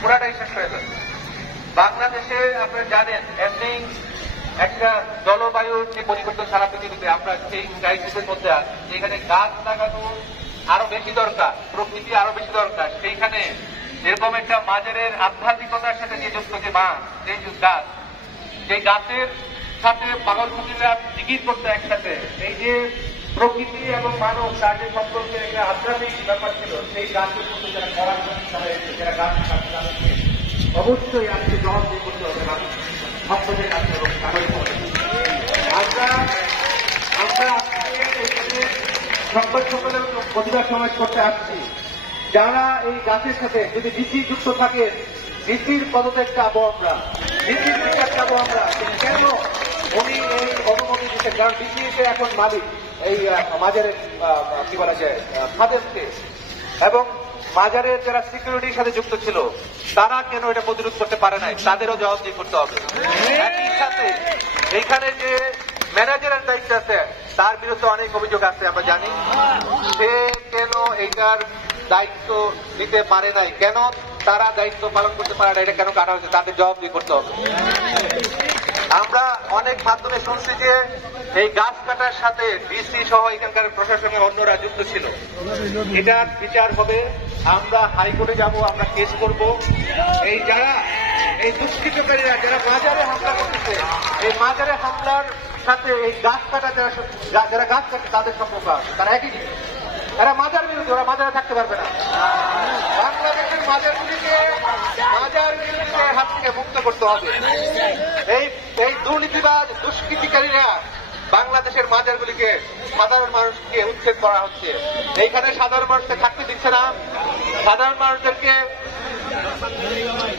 পুরাটাই শেষ হয়ে যাবে। বাংলাদেশে আপনারা জানেন এমনি একটা জলবায়ুর যে পরিবর্তন সারা পৃথিবীতে আমরা সেই ক্রাইসিসের মধ্যে আছি, যেখানে গাছ লাগানো আরো বেশি দরকার, প্রকৃতি আরো বেশি দরকার। সেইখানে এরকম একটা মাজারের আধ্যাত্মিকতার সাথে যে যুক্ত যে মাছ, যে গাছ, সেই গাছের সাথে পাগল ফকিররা জিকির করতে একসাথে, এই যে প্রকৃতি এবং মানুষ তার যে সম্পর্কে একটা আধ্যাত্মিক ব্যাপার ছিল, সেই গাছের মধ্যে যারা পড়াশোনা করে, যারা গাছ কাটতে অবশ্যই আজকে জবাব দিয়ে করতে হবে মানুষ ভক্তদের কাছে এবং আমরা এখানে সংবাদ সম্মেলন প্রতিবাদ সমাজ করতে আসছি। যারা এই গাছের সাথে যদি ডিসি যুক্ত থাকে, ডিসির পদত্যাগ চাবো আমরা, ডিসির বিচার চাবো আমরা। কেন উনি এই অনুমতি দিচ্ছেন? কারণ ডিসি এখন মালিক এই মাজারের কি বলা যায় খাদেমকে, এবং মাজারের যারা সিকিউরিটির সাথে যুক্ত ছিল তারা কেন এটা প্রতিরোধ করতে পারে নাই? তাদেরও জবাবদিহি করতে হবে। একই সাথে এইখানে যে ম্যানেজারের দায়িত্ব আছে তার বিরুদ্ধে অনেক অভিযোগ আছে, আমরা জানি। সে কেন এইটার দায়িত্ব নিতে পারে নাই, কেন তারা দায়িত্ব পালন করতে পারে না, এটা কেন কাটা হয়েছে, তাদের জবাবদিহি করতে হবে। আমরা অনেক মাধ্যমে শুনছি যে এই গাছ কাটার সাথে ডিসি সহ এখানকার প্রশাসনের অন্যরা যুক্ত ছিল। এটার বিচার হবে। আমরা হাইকোর্টে যাব, আমরা কেস করব। এই যারা এই দুষ্কৃতকারীরা যারা মাজারে হামলা করতেছে, এই মাজারে হামলার সাথে এই গাছ কাটা যারা গাছ কাটে তাদের সম্পর্ক আছে, তারা একই জিনিস। এরা মাজার বিরোধী, ওরা মাজারে থাকতে পারবে না। বাংলাদেশের মাজারগুলিকে মাজার বিরোধীদের হাত থেকে মুক্ত করতে হবে। এই দুর্নীতিবাজ দুষ্কৃতিকারীরা বাংলাদেশের মাজারগুলিকে সাধারণ মানুষকে উচ্ছেদ করা হচ্ছে। এইখানে সাধারণ মানুষকে থাকতে দিচ্ছে না। সাধারণ মানুষদেরকে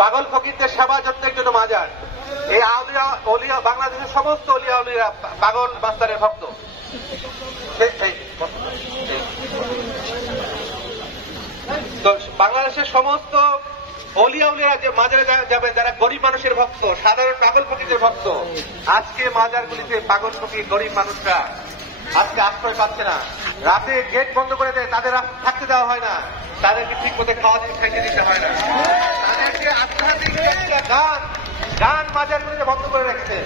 পাগল ফকিরদের সেবা যত্নের জন্য মাজার। এই আউলিয়া বাংলাদেশের সমস্ত অলিয়া উলিয়া পাগল মাস্টারের ভক্ত। তো বাংলাদেশের সমস্ত অলিয়া উলিয়া যে মাজারে যাবেন যারা গরিব মানুষের ভক্ত, সাধারণ পাগল ফকিরদের ভক্ত, আজকে মাজারগুলিতে পাগল ফকির গরিব মানুষরা আজকে আশ্রয় পাচ্ছে না। রাতে গেট বন্ধ করে দেয়, তাদের থাকতে দেওয়া হয় না, তাদেরকে ঠিক মতো খাওয়া দিতে খাইতে দিতে হয় না, তাদেরকে আধ্যাত্মিক গান মাজারগুলিতে বন্ধ করে রাখছে।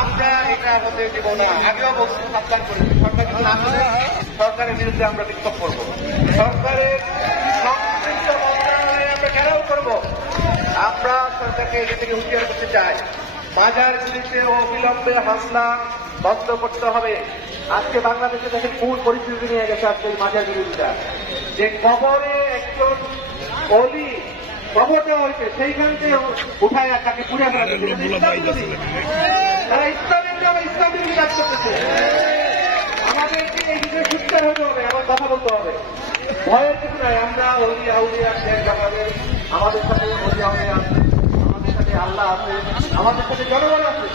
আমরা এটা হতে দিব না। আগেও বলছি, সাবধান করেছি, সরকার যদি না করে সরকারের বিরুদ্ধে আমরা বিক্ষোভ করবো। সরকারের সংশ্লিষ্ট মন্ত্রণালয়ে আমরা ঘেরাও করবো। আমরা সরকারকে এটি থেকে হুঁশিয়ার করতে চাই, মাজারগুলিতে অবিলম্বে হামলা বন্ধ করতে হবে। আজকে বাংলাদেশে দেখেন কোন পরিস্থিতি নিয়ে গেছে আজকে এই মাজার বিরোধীরা, যে কবরে একজন অলি কবর দেওয়া হয়েছে, সেইখান থেকে উঠায় তাকে পুড়ে ফেলা হয়েছে। তারা ইসলামের কাজ করতেছে। আমাদেরকে এই বিষয়ে সুস্থ হতে হবে, আমার কথা বলতে হবে। ভয়ের কিছু নাই। আমরা অলিয়া উলিয়া আমাদের সাথে অলিয়া উলিয়া আছে, আমাদের সাথে আল্লাহ আছে, আমাদের সাথে জনগণ আছে,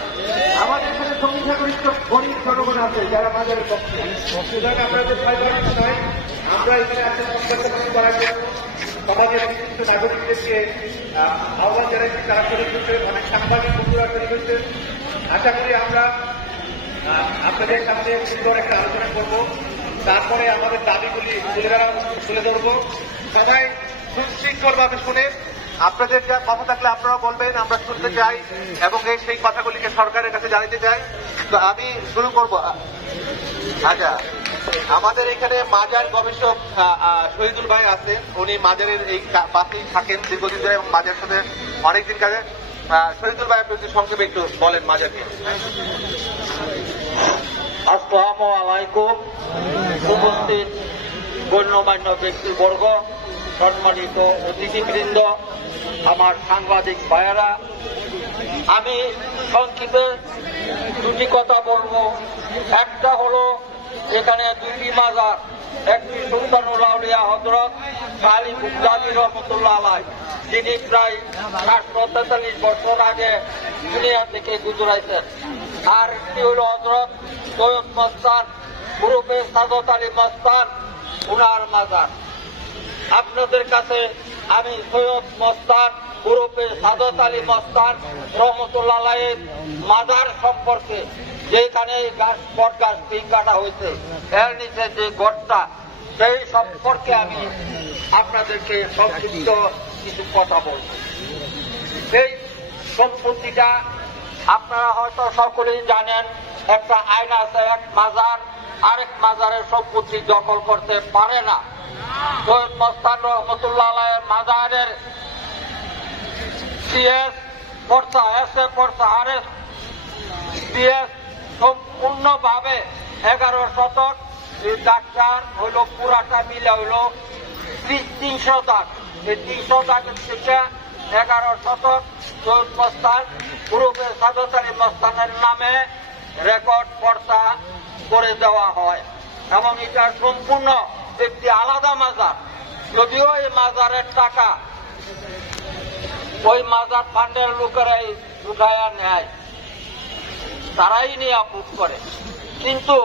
আমাদের সাথে সংখ্যাগরিষ্ঠ গরিব জনগণ আছে যারা মাজারের পক্ষে। সুতরাং আপনাদের সাধারণ নয়, আমরা এখানে আসলে সংবাদ করার জন্য সমাজের বিশিষ্ট নাগরিকদেরকে আহ্বান জানাচ্ছি। তারা শরীর করতে অনেক সাংবাদিক বন্ধুরা শরীর করছেন। আশা করি আমরা আপনাদের সামনে সুন্দর একটা আলোচনা করব, তারপরে আমাদের দাবিগুলি তুলে ধরবো। সবাই সুশৃঙ্খলভাবে শুনে আপনাদের যা কথা থাকলে আপনারা বলবেন, আমরা শুনতে চাই এবং সেই কথাগুলিকে সরকারের কাছে জানাতে চাই। তো আমি শুরু করব। আচ্ছা, আমাদের এখানে মাজার গবেষক শহীদুল ভাই আছেন। উনি মাজারের এই পাশেই থাকেন দীর্ঘদিন ধরে এবং মাজারের সাথে অনেকদিন কাজে। শহীদুল ভাই, আপনি সংক্ষেপে একটু বলেন মাজার নিয়ে। আসসালামু আলাইকুম। উপস্থিত গণ্যমান্য ব্যক্তিবর্গ, সম্মানিত অতিথিবৃন্দ, আমার সাংবাদিক ভাইয়েরা, আমি সংক্ষেপে দুটি কথা বলবো। একটা হলো এখানে দুটি মাজার, একটি সুলতানুল আউলিয়া হযরত আলী বুগদাদি রহমতুল্লাহ আলাইহি, যিনি প্রায় 743 বছর আগে দুনিয়া থেকে গুজরাইছেন। আর একটি হল হযরত সৈয়দ মস্তান গ্রুপে সাদত আলী মস্তান, উনার মাজার। আপনাদের কাছে আমি সৈয়দ মস্তান গ্রুপে সাদত আলী মস্তান রহমতুল্লাহ আলাইহির মাজার সম্পর্কে, যেখানে বট গাছটি কাটা হয়েছে, এর নিচে যে গড়টা, সেই সম্পর্কে আমি আপনাদেরকে সংক্ষিপ্ত কিছু কথা বলব। এই সম্পত্তিটা আপনারা হয়তো সকলেই জানেন, একটা আইন আছে, এক মাজার আরেক মাজারের সম্পত্তি দখল করতে পারে না। সৈয়দ মস্তান রহমতুল্লাহ আলাইহির মাজারের সিএস পর্চা, এসএ পর্চা, আরএস সিএস সম্পূর্ণভাবে 11 শতক। এই ডাক্তার হইল পুরাটা মিলে হইল 300 দাগ। এই 300 দাগের থেকে 11 শতক সৈয়দ মস্তান গ্রুপের সাদত আলী মস্তানের নামে রেকর্ড পর্চা করে দেওয়া হয় এবং এটা সম্পূর্ণ একটি আলাদা মাজার। যদিও এই মাজারের টাকা ওই মাজার ফান্ডের লোকেরাই উঠায়া নেয়, তারাই নিয়ে বুক করে, কিন্তু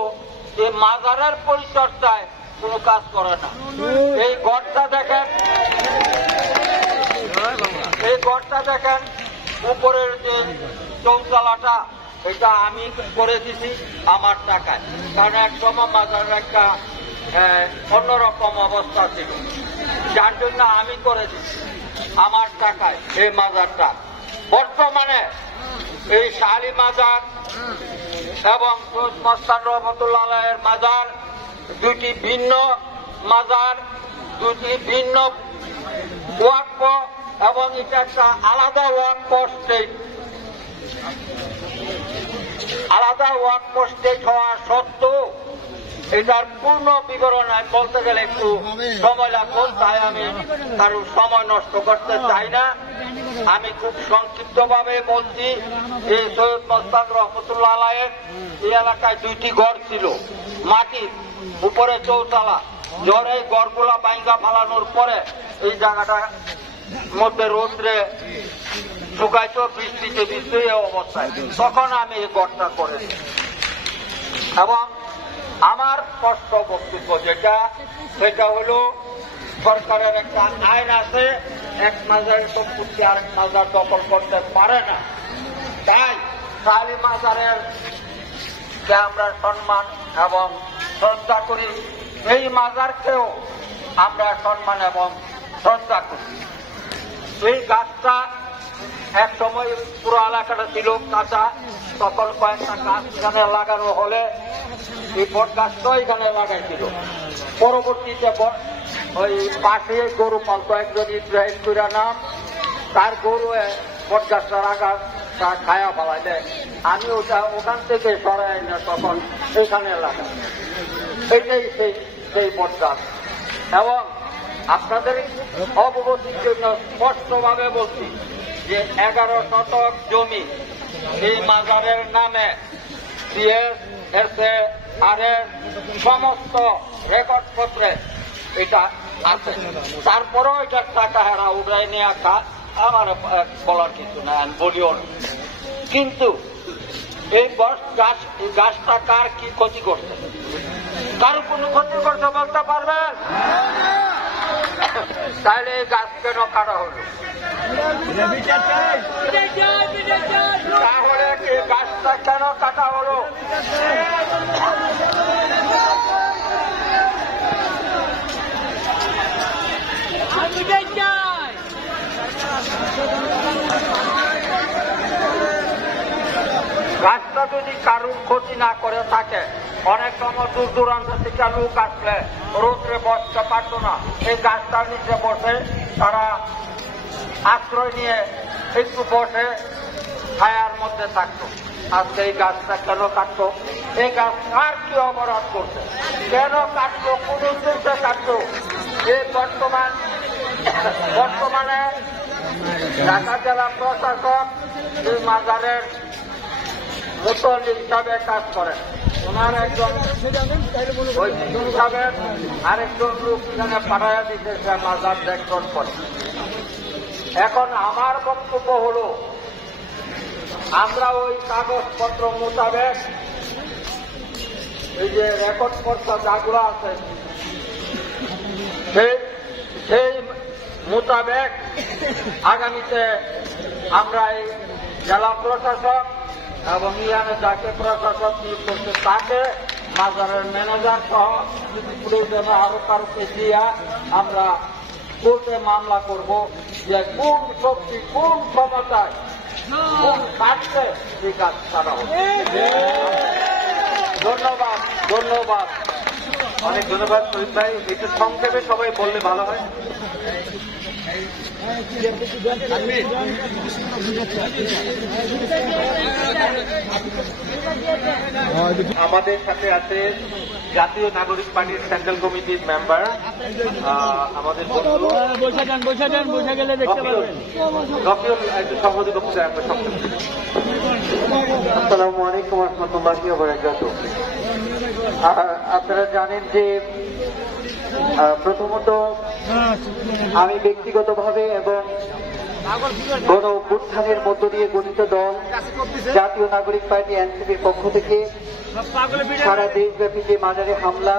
এই মাজারের পরিচর্যায় কোনো কাজ করে না। এই ঘরটা দেখেন, এই ঘরটা দেখেন, উপরের যে চৌচালাটা এটা আমি করে দিছি আমার টাকায়, কারণ এক সময় মাজারের একটা অন্যরকম অবস্থা ছিল, যার জন্য আমি করে দিছি আমার টাকায় এই মাজারটা। বর্তমানে এই শাহী মাজার এবং সৈয়দ মস্তান রহমতুল্লাহ আলাইহির মাজার দুটি ভিন্ন মাজার, দুটি ভিন্ন ওয়াকফ এবং এটা একটা আলাদা ওয়াকফ স্টেট। আলাদা ওয়াকফ স্টেট হওয়া সত্ত্বেও এটার পূর্ণ বিবরণ আমি বলতে গেলে একটু সময় লাগবে, তাই আমি কারোর সময় নষ্ট করতে চাই না। আমি খুব সংক্ষিপ্ত ভাবে বলছি। এই সৈয়দ মস্তান রহমতুল্লাহ আলাইহির এই এলাকায় দুইটি ঘর ছিল মাটির, উপরে চৌচালা। ঝড়ে ঘরগুলা ভাঙা ফালানোর পরে এই জায়গাটা মধ্যে রোদ্রে শুকাইতো, বৃষ্টিতে বৃষ্টি অবস্থায়, তখন আমি এই ঘরটা করেছি। এবং আমার স্পষ্ট বক্তব্য যেটা, সেটা হলো সরকারের একটা আইন আছে, এক মাজারের সম্পত্তি আরেক মাজার দখল করতে পারে না। তাই শাহী মাজারের যে আমরা সম্মান এবং শ্রদ্ধা করি, এই মাজারকেও আমরা সম্মান এবং শ্রদ্ধা করি। এই গাছটা এক সময় পুরো এলাকাটা ছিল কাঁচা, তখন কয়েকটা গাছ এখানে লাগানো হলে এই বট গাছটা এখানে লাগাইছিল। পরবর্তীতে ওই পাশে গরু পালতো একজন ইব্রাহিম কুইরা নাম, তার গরু বট গাছটা লাগা খায়া ফেলাই দেয়। আমি ওখান থেকে সরাই না, তখন এখানে লাগাই। এইটাই সেই বট গাছ। এবং আপনাদের অবগতির জন্য স্পষ্টভাবে বলছি যে 11 শতক জমি এই মাজারের নামে সিএস, এসএ, আরএস সমস্ত রেকর্ডপত্রে এটা আছে। তারপরেও এটার টাকা হারা উড়াই নিয়ে আমার বলার কিছু না, আমি বলিও না। কিন্তু এই গাছটা কার কি ক্ষতি করছে? কার কোনো ক্ষতি করছে বলতে পারবেন? তাহলে এই গাছ কেন কাটা হলো? তাহলে এই গাছটা কেন কাটা হলো? গাছটা যদি কারুর ক্ষতি না করে থাকে, অনেক সময় দূর দূরান্ত থেকে লোক আসলে রোদ্রে বসতে পারতো না, এই গাছটার নিচে বসে তারা আশ্রয় নিয়ে একটু বসে ছায়ার মধ্যে থাকতো। আজকে এই গাছটা কেন কাটতো? এই গাছ কার কি অপরাধ করছে? কেন কাটলো? কোন উদ্দেশ্যে কাটলো? এই বর্তমানে ঢাকা জেলা প্রশাসক এই মাজারের মুতল্লি হিসাবে কাজ করেন। ওনার একজন হিসাবে আরেকজন লোক এখানে পাঠাইয়া দিতে মাজার দেখভাল করে। এখন আমার বক্তব্য হলো, আমরা ওই কাগজপত্র মোতাবেক এই যে রেকর্ড পত্র যাগুলো আছে সেই মোতাবেক আগামীতে আমরা এই জেলা প্রশাসক এবং ইয়ানে যাকে প্রশাসক নিয়োগ করছে তাকে মাজারের ম্যানেজার সহ প্রয়োজনে আরো কারোকে দিয়া আমরা কোর্টে মামলা করব যে কোন শক্তি কোন ক্ষমতায় কোন কাজে এই কাজ করা হবে। ধন্যবাদ ধন্যবাদ। অনেক ধন্যবাদ শহীদ ভাই। একটু সংক্ষেপে সবাই বললে ভালো হয়। আমাদের সাথে আছে জাতীয় নাগরিক পার্টির সেন্ট্রাল কমিটির মেম্বার আমাদের রফিউল, একটু সংহতি করতে চাই আপনার সঙ্গে। আসসালামু আলাইকুম ওয়া রাহমাতুল্লাহি ওয়া বারাকাতুহু। আপনারা জানেন যে প্রথমত আমি ব্যক্তিগতভাবে এবং গণ অভ্যুত্থানের মধ্য দিয়ে গঠিত দল জাতীয় নাগরিক পার্টি এনসিপির পক্ষ থেকে সারা দেশব্যাপী যে মাজারে হামলা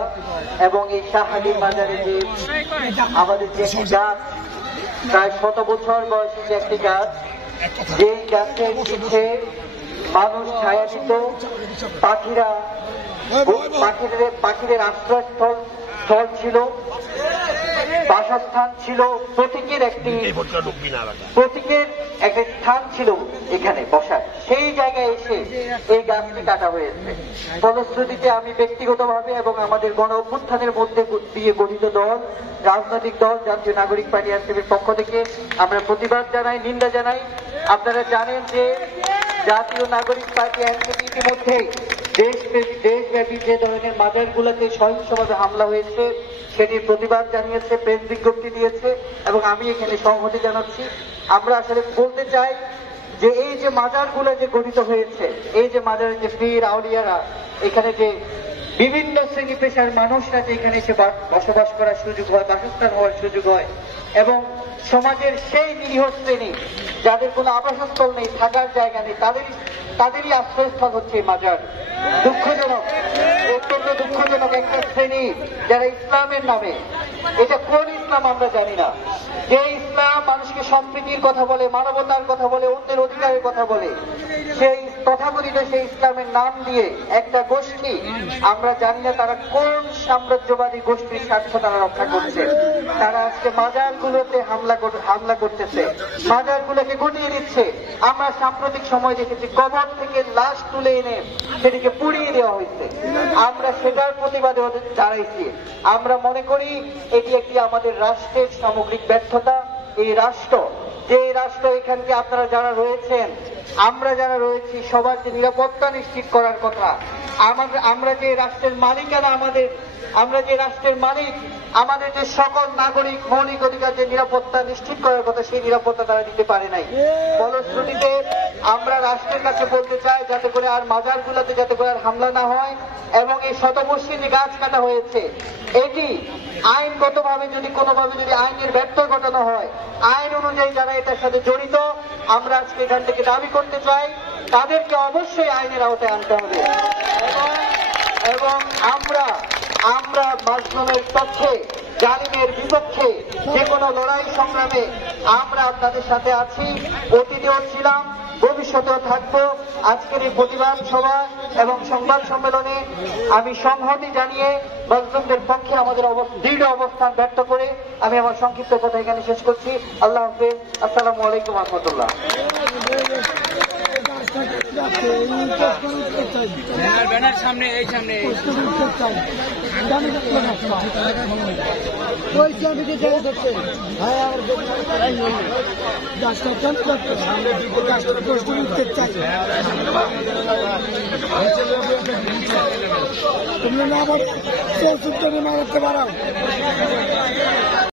এবং এই শাহাদীর মাজারে যে আমাদের যে একটি গাছ প্রায় 100 বছর বয়সী যে একটি গাছ, যেই গাছের নিচে মানুষ ছায়া দিত, পাখিদের আশ্রয়স্থল ছিল, বাসস্থান ছিল, প্রতীকের একটা স্থান ছিল এখানে বসার, সেই জায়গায় এসে এই গাছটি কাটা হয়েছে। ফলশ্রুতিতে আমি ব্যক্তিগতভাবে এবং আমাদের গণ অভ্যুত্থানের মধ্যে দিয়ে গঠিত দল, রাজনৈতিক দল জাতীয় নাগরিক পার্টি এনসিপির পক্ষ থেকে আমরা প্রতিবাদ জানাই, নিন্দা জানাই। আপনারা জানেন যে জাতীয় নাগরিক পার্টি এনসিপি ইতিমধ্যে দেশব্যাপী যে ধরনের মাজারগুলোতে সহিংসভাবে হামলা হয়েছে সেটির প্রতিবাদ জানিয়েছে, প্রেস বিজ্ঞপ্তি দিয়েছে এবং আমি এখানে সংহতি জানাচ্ছি। আমরা আসলে বলতে চাই যে এই যে মাজারগুলো যে গঠিত হয়েছে, এই যে মাজারের যে পীর আউলিয়ারা, এখানে যে বিভিন্ন শ্রেণী পেশার মানুষরা যে এখানে এসে বসবাস করার সুযোগ হয়, বাসস্থান হওয়ার সুযোগ হয় এবং সমাজের সেই নিরীহ শ্রেণী যাদের কোনো আবাসস্থল নেই, থাকার জায়গা নেই, তাদেরই আশ্রয়স্থল হচ্ছে এই মাজার। দুঃখজনক, অত্যন্ত দুঃখজনক একটা শ্রেণী যারা ইসলামের নামে, এটা কোন ইসলাম আমরা জানি না, যে ইসলাম মানুষকে সম্প্রীতির কথা বলে, মানবতার কথা বলে, অন্যের অধিকারের কথা বলে, সেই তথাকথিত সেই ইসলামের নাম দিয়ে একটা গোষ্ঠী, আমরা জানি না তারা কোন সাম্রাজ্যবাদী গোষ্ঠীর স্বার্থ তারা রক্ষা করছে। তারা আজকে মাজারগুলোতে হামলা করতেছে, মাজারগুলোকে গুটিয়ে দিচ্ছে। আমরা সাম্প্রতিক সময় দেখেছি কবর থেকে লাশ তুলে এনে সেটিকে পুড়িয়ে দেওয়া হয়েছে। আমরা সেটার প্রতিবাদে দাঁড়াইছি। আমরা মনে করি এটি একটি আমাদের রাষ্ট্রের সামগ্রিক ব্যর্থতা। এই রাষ্ট্র, যে রাষ্ট্র এখানকে আপনারা যারা রয়েছেন, আমরা যারা রয়েছি, সবার যে নিরাপত্তা নিশ্চিত করার কথা, আমরা যে রাষ্ট্রের মালিকানা, আমরা যে রাষ্ট্রের মালিক, আমাদের যে সকল নাগরিক মৌলিক অধিকার যে নিরাপত্তা নিশ্চিত করার কথা, সেই নিরাপত্তা তারা দিতে পারে নাই। ফলশ্রুতিতে আমরা রাষ্ট্রের কাছে বলতে চাই যাতে করে আর মাজারগুলোতে যাতে করে আর হামলা না হয় এবং এই শতবর্ষী যে গাছ কাটা হয়েছে এটি আইনগতভাবে যদি কোনোভাবে যদি আইনের ব্যর্থ ঘটানো হয়, আইন অনুযায়ী যারা এটার সাথে জড়িত, আমরা আজকে এখান থেকে দাবি করতে চাই তাদেরকে অবশ্যই আইনের আওতায় আনতে হবে এবং আমরা মাজলুমের পক্ষে, জালিমের বিপক্ষে যে কোনো লড়াই সংগ্রামে আমরা আপনাদের সাথে আছি, অতীতেও ছিলাম, ভবিষ্যতেও থাকবো। আজকের এই প্রতিবাদ সভা এবং সংবাদ সম্মেলনে আমি সংহতি জানিয়ে মাজলুমদের পক্ষে আমাদের দৃঢ় অবস্থান ব্যক্ত করে আমি আমার সংক্ষিপ্ত কথা এখানে শেষ করছি। আল্লাহ হাফেজ। আসসালামু আলাইকুম ওয়া রাহমাতুল্লাহ। সামনে এই সামনে তোমরা না বলে মারতে পারো।